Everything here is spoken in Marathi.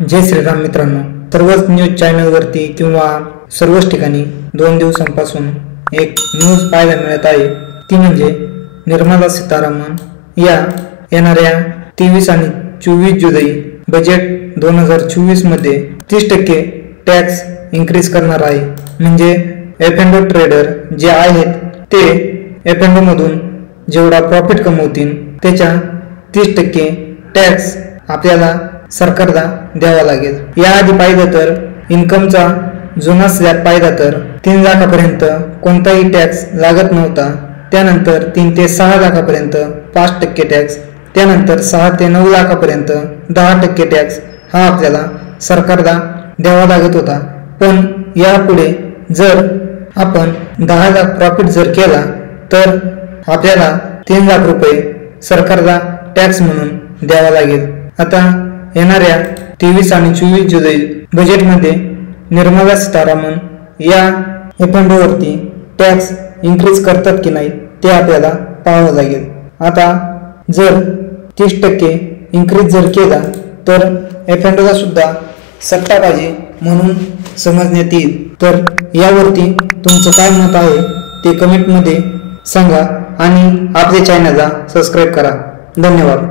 जय श्रीराम मित्रांनो, सर्वच न्यूज चॅनलवरती किंवा सर्वच ठिकाणी 2 दिवसांपासून एक न्यूज पाहायला मिळत आहे। ती म्हणजे निर्मला सीतारामन या येणाऱ्या 23 आणि 24 जुलै बजेट 2024 मध्ये 30% टॅक्स इन्क्रीज करणार आहे। म्हणजे F&O ट्रेडर जे आहेत ते F&O मधून जेवढा प्रॉफिट कमवतील त्याच्या 30% टॅक्स आपल्याला सरकारला द्यावा लागेल। याआधी पाहिलं तर इन्कमचा जुना स्लॅब पाहिला तर 3 लाखापर्यंत कोणताही टॅक्स लागत नव्हता। त्यानंतर 3 ते 6 लाखापर्यंत 5% टॅक्स, त्यानंतर 6 ते 9 लाखापर्यंत 10% टॅक्स हा आपल्याला सरकारला द्यावा लागत होता। पण यापुढे जर आपण 10 लाख प्रॉफिट जर केला तर आपल्याला 3 लाख रुपये सरकारला टॅक्स म्हणून द्यावा लागेल। आता येणाऱ्या 23 आणि 24 जुलै बजेटमध्ये निर्मला सीतारामन या F&O वरती टॅक्स इन्क्रीज करतात की नाही ते आपल्याला पाहावं लागेल। आता जर 30% इन्क्रीज जर केला तर F&Oला सुद्धा सट्टाबाजी म्हणून समजण्यात येईल। तर यावरती तुमचं काय मत आहे ते कमेंटमध्ये सांगा आणि आपल्या चॅनलला सबस्क्राईब करा। धन्यवाद।